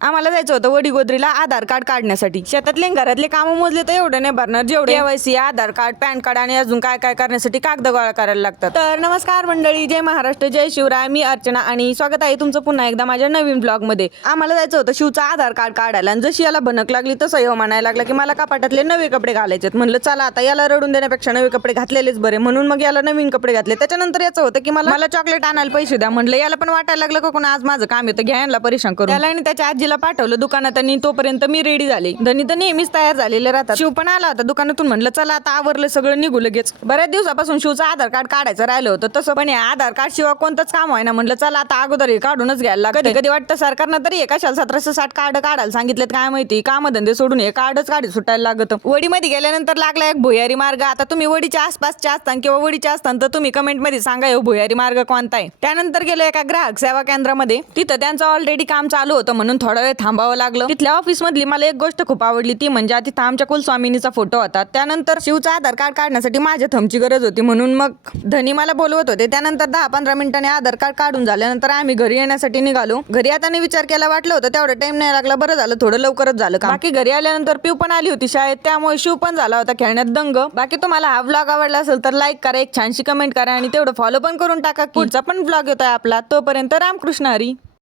आम्हाला जायचं होतं वडीगोद्रीला आधार कार्ड काढण्यासाठी. शेतातले घरातले कामं मोजले तर एवढं नाही भरणार जेवढे केवायसी, आधार कार्ड, पॅन कार्ड आणि अजून काय काय करण्यासाठी कागद गोळा करायला लागतात. तर नमस्कार मंडळी, जय महाराष्ट्र, जय शिवराय. मी अर्चना आणि स्वागत आहे तुमचं पुन्हा एकदा माझ्या नवीन ब्लॉग मध्ये. आम्हाला जायचं होतं शिवचा आधार कार्ड काढायला आणि जशी याला भनक लागली तसं ह्यो म्हणायला लागला की मला कपाटातले नवे कपडे घालायचे. म्हणलं चला आता याला रडून देण्यापेक्षा नवे कपडे घातलेलेच बरे, म्हणून मग याला नवीन कपडे घातले. त्याच्यानंतर याचं होतं की मला चॉकलेट आणायला पैसे द्या. म्हणलं याला पण वाटायला लागलं का कोण आज माझं काम येतं, घ्या यांना परेशान करून. त्याला आणि त्याच्या आजीला पाठवलं दुकानात आणि तोपर्यंत मी रेडी झाले. धनी तर नेहमीच तयार झालेले राहतात. शिव पण आला होता दुकानातून. म्हणलं चला आता आवरलं सगळं, निघू लगेच. बऱ्याच दिवसापासून शिवचं आधार कार्ड काढायचं राहिलं होतं. तसं पण या आधार कार्ड शिवाय कोणतंच काम आहे ना. म्हणलं चला आता अगोदर हे काढूनच घ्यायला लागतं. कधी कधी वाटतं सरकारनं तरी कशाला 1760 कार्ड काढायला सांगितलेत काय माहिती. कामधंदे सोडून हे कार्डच काढी सुटायला लागतं. वडीमध्ये गेल्यानंतर लागला एक भुयारी मार्ग. आता तुम्ही वडीच्या आसपासच्या असताना किंवा वडीच्या असताना तर तुम्ही कमेंट मध्ये सांगा हो भुयारी मार्ग कोणता आहे. त्यानंतर गेलो एका ग्राहक सेवा केंद्रामध्ये. तिथं त्यांचं ऑलरेडी काम चालू होतं म्हणून थोडा वेळ थांबावं लागलं. तिथल्या ऑफिस मधली मला एक गोष्ट खूप आवडली, ती म्हणजे तिथं आमच्या कुलस्वामिनीचा फोटो होता. त्यानंतर शिवचा आधार कार्ड काढण्यासाठी माझ्या थंबची गरज होती म्हणून मग धनी मला बोलवत होते. त्यानंतर 10-15 मिनिटांनी आधार कार्ड काढून झाल्यानंतर आम्ही घरी येण्यासाठी निघालो. घरी आता विचार केला वाटलं होतं तेवढा टाइम नाही लागला. बरं झालं थोडं लवकरच झालं का. बाकी घरी आल्यानंतर पिऊ पण आली होती शाळेत, त्यामुळे शिव पण झाला होता खेळण्यात दंग. बाकी तुम्हाला हा व्लॉग आवडला असेल तर लाईक करा, एक छानशी कमेंट करा आणि तेवढं फॉलो पण करून टाका. पुढचा पण व्लॉग येतोय आपला. तोपर्यंत रामकृष्ण हरी.